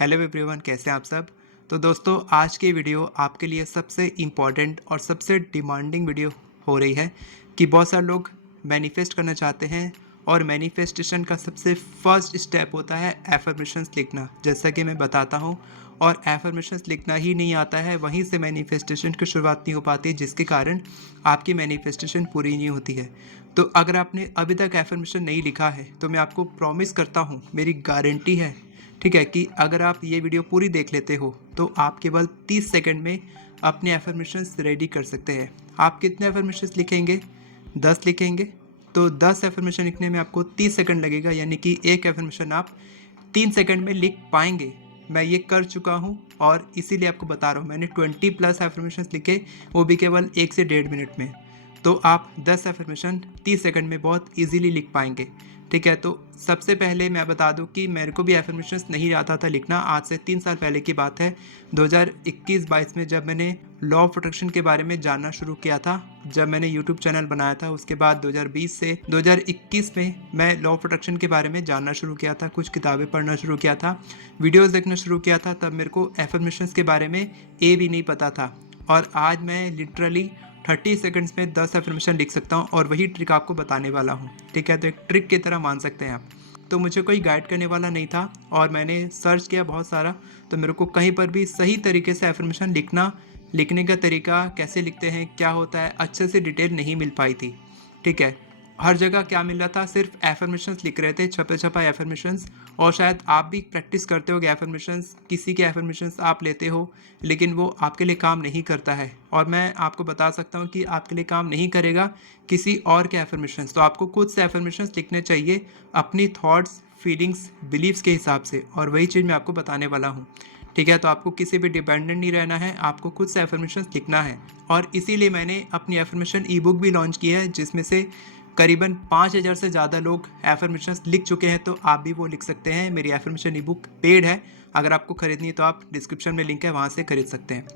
Hello everyone, कैसे हैं आप सब। तो दोस्तों, आज की वीडियो आपके लिए सबसे इम्पॉर्टेंट और सबसे डिमांडिंग वीडियो हो रही है कि बहुत सारे लोग मैनिफेस्ट करना चाहते हैं और मैनिफेस्टेशन का सबसे फर्स्ट स्टेप होता है एफर्मेशंस लिखना, जैसा कि मैं बताता हूँ। और एफर्मेशंस लिखना ही नहीं आता है, वहीं से मैनिफेस्टेशन की शुरुआत नहीं हो पाती, जिसके कारण आपकी मैनिफेस्टेशन पूरी नहीं होती है। तो अगर आपने अभी तक एफर्मेशन नहीं लिखा है तो मैं आपको प्रॉमिस करता हूँ, मेरी गारंटी है, ठीक है, कि अगर आप ये वीडियो पूरी देख लेते हो तो आप केवल 30 सेकंड में अपने एफर्मेशंस रेडी कर सकते हैं। आप कितने एफर्मेशंस लिखेंगे? 10 लिखेंगे तो 10 एफर्मेशन लिखने में आपको 30 सेकंड लगेगा, यानी कि एक एफर्मेशन आप 3 सेकंड में लिख पाएंगे। मैं ये कर चुका हूँ और इसीलिए आपको बता रहा हूँ। मैंने 20 प्लस एफर्मेशंस लिखे, वो भी केवल 1 से 1.5 मिनट में। तो आप 10 एफर्मेशन 30 सेकंड में बहुत इजीली लिख पाएंगे, ठीक है। तो सबसे पहले मैं बता दूं कि मेरे को भी एफर्मेशंस नहीं आता था लिखना। आज से 3 साल पहले की बात है, 2021-22 में, जब मैंने लॉ ऑफ अट्रैक्शन के बारे में जानना शुरू किया था, जब मैंने यूट्यूब चैनल बनाया था। उसके बाद 2020 से 2021 में मैं लॉ ऑफ अट्रैक्शन के बारे में जानना शुरू किया था, कुछ किताबें पढ़ना शुरू किया था, वीडियोज़ देखना शुरू किया था। तब मेरे को एफर्मेशंस के बारे में भी नहीं पता था। और आज मैं लिटरली 30 सेकंड्स में 10 एफर्मेशन लिख सकता हूँ और वही ट्रिक आपको बताने वाला हूँ, ठीक है। तो एक ट्रिक की तरह मान सकते हैं आप। तो मुझे कोई गाइड करने वाला नहीं था और मैंने सर्च किया बहुत सारा, तो मेरे को कहीं पर भी सही तरीके से एफर्मेशन लिखने का तरीका, कैसे लिखते हैं, क्या होता है, अच्छे से डिटेल नहीं मिल पाई थी, ठीक है। हर जगह क्या मिल रहा था, सिर्फ एफर्मेशंस लिख रहे थे, छपे छपा एफर्मेशंस। और शायद आप भी प्रैक्टिस करते हो एफर्मेशंस, किसी के एफर्मेशंस आप लेते हो, लेकिन वो आपके लिए काम नहीं करता है। और मैं आपको बता सकता हूँ कि आपके लिए काम नहीं करेगा किसी और के एफर्मेशंस। तो आपको खुद से एफर्मेशंस लिखने चाहिए, अपनी थॉट्स, फीलिंग्स, बिलीव्स के हिसाब से, और वही चीज़ मैं आपको बताने वाला हूँ, ठीक है। तो आपको किसी भी डिपेंडेंट नहीं रहना है, आपको खुद से एफर्मेशंस लिखना है। और इसीलिए मैंने अपनी एफर्मेशन ई बुक भी लॉन्च की है, जिसमें से करीबन 5000 से ज़्यादा लोग एफर्मेशंस लिख चुके हैं। तो आप भी वो लिख सकते हैं। मेरी एफर्मेशन ई बुक पेड है, अगर आपको खरीदनी है तो आप डिस्क्रिप्शन में लिंक है, वहाँ से खरीद सकते हैं।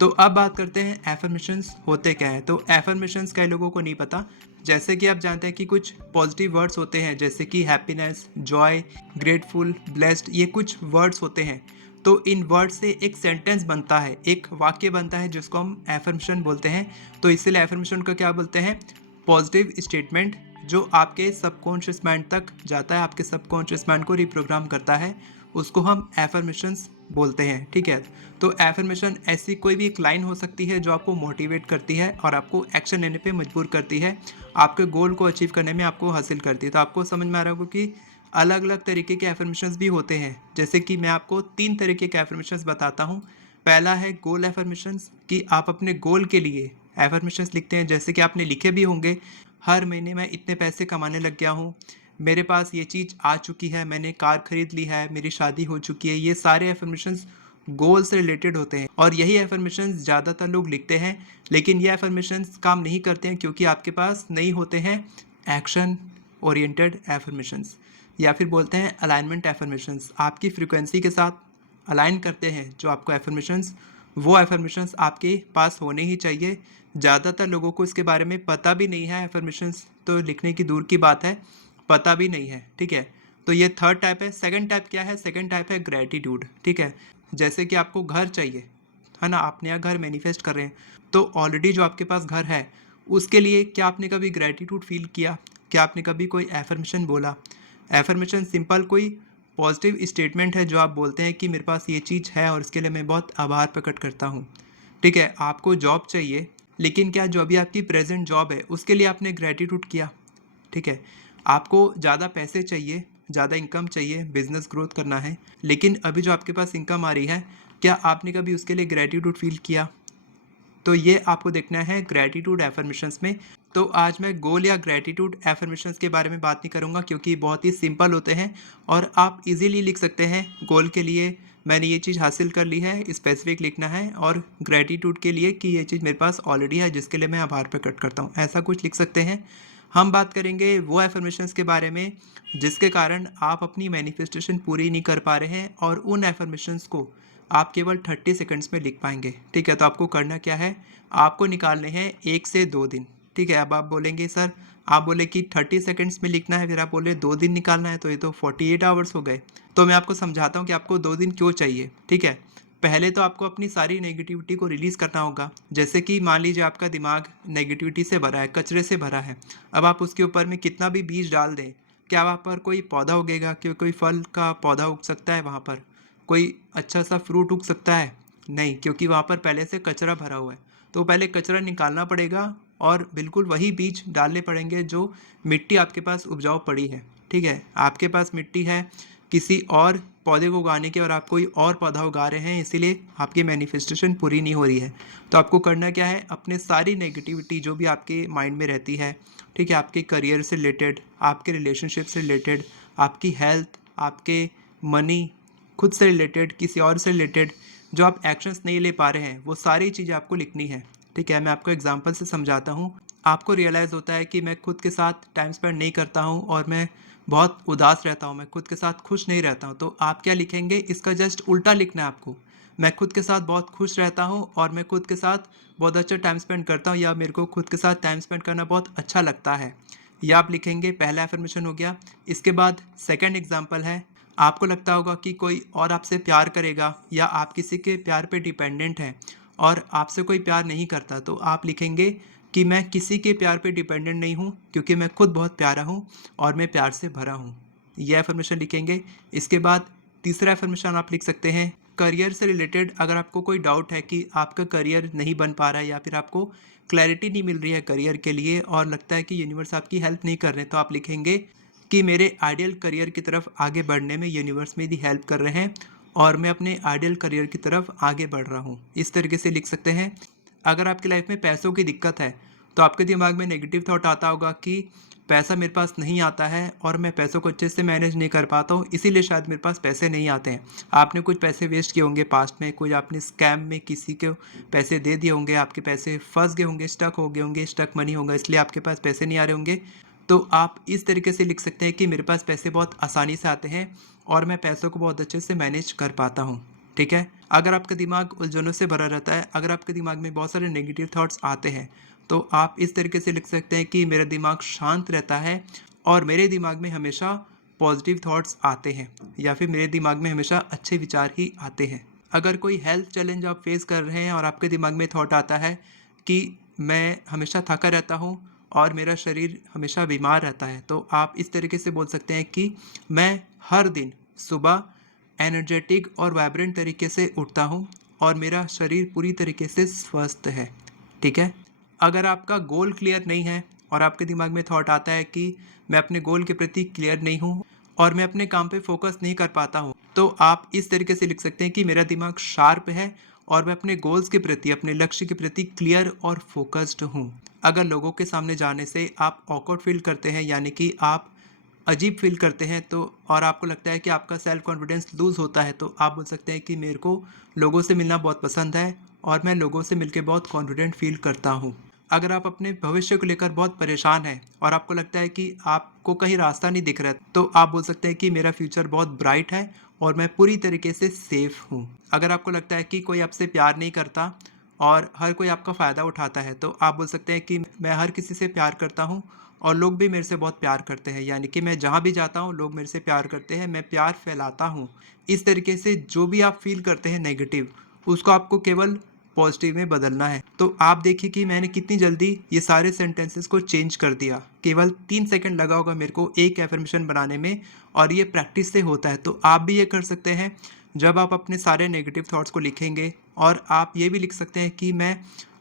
तो अब बात करते हैं एफर्मेशंस होते क्या है। तो एफर्मेशंस कई लोगों को नहीं पता। जैसे कि आप जानते हैं कि कुछ पॉजिटिव वर्ड्स होते हैं, जैसे कि हैप्पीनेस, जॉय, ग्रेटफुल, ब्लेस्ड, ये कुछ वर्ड्स होते हैं। तो इन वर्ड से एक सेंटेंस बनता है, एक वाक्य बनता है, जिसको हम एफर्मेशन बोलते हैं। तो इसलिए एफर्मेशन को क्या बोलते हैं? पॉजिटिव स्टेटमेंट, जो आपके सबकॉन्शियस माइंड तक जाता है, आपके सबकॉन्शियस माइंड को रिप्रोग्राम करता है, उसको हम एफर्मेशंस बोलते हैं, ठीक है। तो एफर्मेशन ऐसी कोई भी एक लाइन हो सकती है जो आपको मोटिवेट करती है और आपको एक्शन लेने पे मजबूर करती है, आपके गोल को अचीव करने में आपको हासिल करती है। तो आपको समझ में आ रहा होगा कि अलग अलग तरीके के एफर्मेशंस भी होते हैं। जैसे कि मैं आपको 3 तरीके के एफर्मेशंस बताता हूँ। पहला है गोल एफर्मेशंस, कि आप अपने गोल के लिए एफर्मेशंस लिखते हैं, जैसे कि आपने लिखे भी होंगे, हर महीने मैं इतने पैसे कमाने लग गया हूँ, मेरे पास ये चीज़ आ चुकी है, मैंने कार खरीद ली है, मेरी शादी हो चुकी है। ये सारे एफर्मेशंस गोल से रिलेटेड होते हैं और यही एफर्मेशंस ज़्यादातर लोग लिखते हैं। लेकिन ये एफर्मेशंस काम नहीं करते हैं, क्योंकि आपके पास नहीं होते हैं एक्शन ओरिएंटेड एफर्मेशंस, या फिर बोलते हैं अलाइनमेंट एफर्मेशंस। आपकी फ्रीक्वेंसी के साथ अलाइन करते हैं जो आपको एफर्मेशंस, वो एफर्मेशंस आपके पास होने ही चाहिए। ज़्यादातर लोगों को इसके बारे में पता भी नहीं है, एफर्मेशंस तो लिखने की दूर की बात है, पता भी नहीं है, ठीक है। तो ये थर्ड टाइप है। सेकंड टाइप क्या है? सेकंड टाइप है ग्रेटिट्यूड, ठीक है। जैसे कि आपको घर चाहिए, है ना, आप नया घर मैनिफेस्ट कर रहे हैं, तो ऑलरेडी जो आपके पास घर है, उसके लिए क्या आपने कभी ग्रेटिट्यूड फील किया? क्या आपने कभी कोई एफर्मेशन बोला? एफर्मेशन सिंपल कोई पॉजिटिव स्टेटमेंट है जो आप बोलते हैं कि मेरे पास ये चीज़ है और इसके लिए मैं बहुत आभार प्रकट करता हूँ, ठीक है। आपको जॉब चाहिए, लेकिन क्या जो अभी आपकी प्रेजेंट जॉब है उसके लिए आपने ग्रेटिट्यूड किया? ठीक है। आपको ज़्यादा पैसे चाहिए, ज़्यादा इनकम चाहिए, बिजनेस ग्रोथ करना है, लेकिन अभी जो आपके पास इनकम आ रही है, क्या आपने कभी उसके लिए ग्रेटिट्यूड फील किया? तो ये आपको देखना है ग्रेटिट्यूड एफर्मेशंस में। तो आज मैं गोल या ग्रेटिट्यूड एफर्मेशंस के बारे में बात नहीं करूँगा, क्योंकि बहुत ही सिंपल होते हैं और आप इजीली लिख सकते हैं। गोल के लिए मैंने ये चीज़ हासिल कर ली है, स्पेसिफिक लिखना है, और ग्रेटिट्यूड के लिए कि ये चीज़ मेरे पास ऑलरेडी है जिसके लिए मैं आभार प्रकट करता हूँ, ऐसा कुछ लिख सकते हैं। हम बात करेंगे वो एफर्मेशंस के बारे में जिसके कारण आप अपनी मैनिफेस्टेशन पूरी नहीं कर पा रहे हैं, और उन एफर्मेशंस को आप केवल 30 सेकंड्स में लिख पाएंगे, ठीक है। तो आपको करना क्या है? आपको निकालने हैं 1 से 2 दिन, ठीक है। अब आप बोलेंगे सर आप बोले कि 30 सेकंड्स में लिखना है, फिर आप बोले 2 दिन निकालना है, तो ये तो 48 आवर्स हो गए। तो मैं आपको समझाता हूँ कि आपको 2 दिन क्यों चाहिए, ठीक है। पहले तो आपको अपनी सारी नेगेटिविटी को रिलीज़ करना होगा। जैसे कि मान लीजिए आपका दिमाग नेगेटिविटी से भरा है, कचरे से भरा है। अब आप उसके ऊपर में कितना भी बीज डाल दें, क्या वहाँ पर कोई पौधा उगेगा? क्या कोई फल का पौधा उग सकता है वहाँ पर? कोई अच्छा सा फ्रूट उग सकता है? नहीं, क्योंकि वहाँ पर पहले से कचरा भरा हुआ है। तो पहले कचरा निकालना पड़ेगा और बिल्कुल वही बीज डालने पड़ेंगे जो मिट्टी आपके पास उपजाऊ पड़ी है, ठीक है। आपके पास मिट्टी है किसी और पौधे को उगाने की और आप कोई और पौधा उगा रहे हैं, इसीलिए आपकी मैनिफेस्टेशन पूरी नहीं हो रही है। तो आपको करना क्या है, अपने सारी नेगेटिविटी जो भी आपके माइंड में रहती है, ठीक है, आपके करियर से रिलेटेड, आपके रिलेशनशिप से रिलेटेड, आपकी हेल्थ, आपके मनी, खुद से रिलेटेड, किसी और से रिलेटेड, जो आप एक्शंस नहीं ले पा रहे हैं, वो सारी चीज़ें आपको लिखनी है, ठीक है। मैं आपको एग्जांपल से समझाता हूँ। आपको रियलाइज़ होता है कि मैं खुद के साथ टाइम स्पेंड नहीं करता हूँ और मैं बहुत उदास रहता हूँ, मैं खुद के साथ खुश नहीं रहता हूँ। तो आप क्या लिखेंगे, इसका जस्ट उल्टा लिखना है आपको। मैं खुद के साथ बहुत खुश रहता हूँ और मैं खुद के साथ बहुत अच्छा टाइम स्पेंड करता हूँ, या मेरे को खुद के साथ टाइम स्पेंड करना बहुत अच्छा लगता है। यह आप लिखेंगे, पहला एफर्मेशन हो गया। इसके बाद सेकंड एग्जांपल है, आपको लगता होगा कि कोई और आपसे प्यार करेगा या आप किसी के प्यार पे डिपेंडेंट हैं और आपसे कोई प्यार नहीं करता, तो आप लिखेंगे कि मैं किसी के प्यार पे डिपेंडेंट नहीं हूँ, क्योंकि मैं खुद बहुत प्यारा हूँ और मैं प्यार से भरा हूँ। यह एफर्मेशन लिखेंगे। इसके बाद तीसरा एफर्मेशन आप लिख सकते हैं करियर से रिलेटेड। अगर आपको कोई डाउट है कि आपका करियर नहीं बन पा रहा है या फिर आपको क्लैरिटी नहीं मिल रही है करियर के लिए और लगता है कि यूनिवर्स आपकी हेल्प नहीं कर रहे, तो आप लिखेंगे कि मेरे आइडियल करियर की तरफ आगे बढ़ने में यूनिवर्स मेरी हेल्प कर रहे हैं और मैं अपने आइडियल करियर की तरफ आगे बढ़ रहा हूँ। इस तरीके से लिख सकते हैं। अगर आपकी लाइफ में पैसों की दिक्कत है, तो आपके दिमाग में नेगेटिव थॉट आता होगा कि पैसा मेरे पास नहीं आता है और मैं पैसों को अच्छे से मैनेज नहीं कर पाता हूँ, इसीलिए शायद मेरे पास पैसे नहीं आते हैं। आपने कुछ पैसे वेस्ट किए होंगे पास्ट में, कोई आपने स्कैम में किसी को पैसे दे दिए होंगे, आपके पैसे फंस गए होंगे, स्टक हो गए होंगे, स्टक मनी होगा, इसलिए आपके पास पैसे नहीं आ रहे होंगे। तो आप इस तरीके से लिख सकते हैं कि मेरे पास पैसे बहुत आसानी से आते हैं और मैं पैसों को बहुत अच्छे से मैनेज कर पाता हूँ, ठीक है। अगर आपका दिमाग उलझनों से भरा रहता है, अगर आपके दिमाग में बहुत सारे नेगेटिव थॉट्स आते हैं, तो आप इस तरीके से लिख सकते हैं कि मेरा दिमाग शांत रहता है और मेरे दिमाग में हमेशा पॉजिटिव थॉट्स आते हैं, या फिर मेरे दिमाग में हमेशा अच्छे विचार ही आते हैं। अगर कोई हेल्थ चैलेंज आप फेस कर रहे हैं और आपके दिमाग में थॉट आता है कि मैं हमेशा थका रहता हूँ और मेरा शरीर हमेशा बीमार रहता है, तो आप इस तरीके से बोल सकते हैं कि मैं हर दिन सुबह एनर्जेटिक और वाइब्रेंट तरीके से उठता हूँ और मेरा शरीर पूरी तरीके से स्वस्थ है, ठीक है। अगर आपका गोल क्लियर नहीं है और आपके दिमाग में थॉट आता है कि मैं अपने गोल के प्रति क्लियर नहीं हूँ और मैं अपने काम पे फोकस नहीं कर पाता हूँ, तो आप इस तरीके से लिख सकते हैं कि मेरा दिमाग शार्प है और मैं अपने गोल्स के प्रति, अपने लक्ष्य के प्रति क्लियर और फोकस्ड हूँ। अगर लोगों के सामने जाने से आप ऑकवर्ड फील करते हैं, यानी कि आप अजीब फील करते हैं, तो और आपको लगता है कि आपका सेल्फ कॉन्फिडेंस लूज़ होता है, तो आप बोल सकते हैं कि मेरे को लोगों से मिलना बहुत पसंद है और मैं लोगों से मिलकर बहुत कॉन्फिडेंट फील करता हूँ। अगर आप अपने भविष्य को लेकर बहुत परेशान हैं और आपको लगता है कि आपको कहीं रास्ता नहीं दिख रहा है, तो आप बोल सकते हैं कि मेरा फ्यूचर बहुत ब्राइट है और मैं पूरी तरीके से सेफ हूँ। अगर आपको लगता है कि कोई आपसे प्यार नहीं करता और हर कोई आपका फ़ायदा उठाता है, तो आप बोल सकते हैं कि मैं हर किसी से प्यार करता हूँ और लोग भी मेरे से बहुत प्यार करते हैं, यानी कि मैं जहाँ भी जाता हूँ लोग मेरे से प्यार करते हैं, मैं प्यार फैलाता हूँ। इस तरीके से जो भी आप फील करते हैं नेगेटिव, उसको आपको केवल पॉजिटिव में बदलना है। तो आप देखिए कि मैंने कितनी जल्दी ये सारे सेंटेंसेस को चेंज कर दिया। केवल 3 सेकंड लगा होगा मेरे को एक एफर्मेशन बनाने में, और ये प्रैक्टिस से होता है। तो आप भी ये कर सकते हैं। जब आप अपने सारे नेगेटिव थॉट्स को लिखेंगे, और आप ये भी लिख सकते हैं कि मैं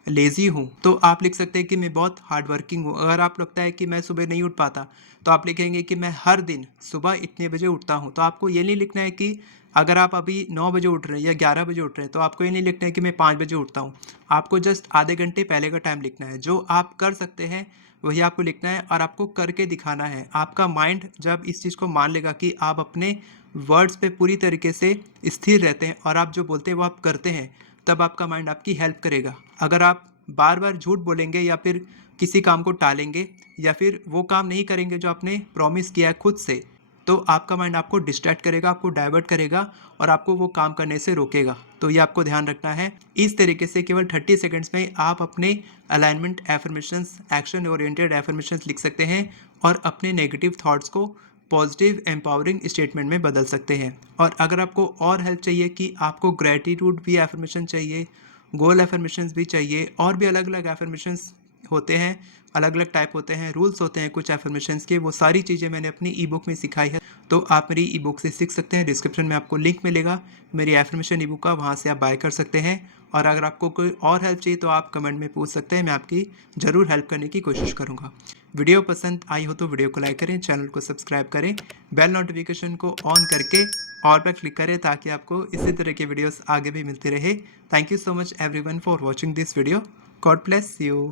लेज़ी हूँ, तो आप लिख सकते हैं कि मैं बहुत हार्ड वर्किंग हूँ। अगर आप लगता है कि मैं सुबह नहीं उठ पाता, तो आप लिखेंगे कि मैं हर दिन सुबह इतने बजे उठता हूँ। तो आपको ये नहीं लिखना है कि अगर आप अभी 9 बजे उठ रहे हैं या 11 बजे उठ रहे हैं, तो आपको ये नहीं लिखना है कि मैं 5 बजे उठता हूँ। आपको जस्ट आधे घंटे पहले का टाइम लिखना है। जो आप कर सकते हैं वही आपको लिखना है और आपको करके दिखाना है। आपका माइंड जब इस चीज़ को मान लेगा कि आप अपने वर्ड्स पे पूरी तरीके से स्थिर रहते हैं और आप जो बोलते हैं वो आप करते हैं, तब आपका माइंड आपकी हेल्प करेगा। अगर आप बार बार झूठ बोलेंगे या फिर किसी काम को टालेंगे या फिर वो काम नहीं करेंगे जो आपने प्रॉमिस किया है खुद से, तो आपका माइंड आपको डिस्ट्रैक्ट करेगा, आपको डाइवर्ट करेगा और आपको वो काम करने से रोकेगा। तो ये आपको ध्यान रखना है। इस तरीके से केवल 30 सेकंड्स में आप अपने alignment affirmations, action oriented affirmations लिख सकते हैं और अपने नेगेटिव थॉट्स को पॉजिटिव एम्पावरिंग स्टेटमेंट में बदल सकते हैं। और अगर आपको और हेल्प चाहिए कि आपको ग्रेटिट्यूड भी एफर्मेशन चाहिए, गोल एफर्मेशंस भी चाहिए, और भी अलग अलग एफर्मेशंस होते हैं, अलग अलग टाइप होते हैं, रूल्स होते हैं कुछ एफर्मेशंस के, वो सारी चीज़ें मैंने अपनी ई बुक में सिखाई है। तो आप मेरी ई बुक से सीख सकते हैं। डिस्क्रिप्शन में आपको लिंक मिलेगा मेरी एफर्मेशन ई बुक का, वहाँ से आप बाय कर सकते हैं। और अगर आपको कोई और हेल्प चाहिए तो आप कमेंट में पूछ सकते हैं, मैं आपकी ज़रूर हेल्प करने की कोशिश करूँगा। वीडियो पसंद आई हो तो वीडियो को लाइक करें, चैनल को सब्सक्राइब करें, बेल नोटिफिकेशन को ऑन करके ऑल पर क्लिक करें ताकि आपको इसी तरह के वीडियोस आगे भी मिलते रहे। Thank you so much everyone for watching this video. God bless you.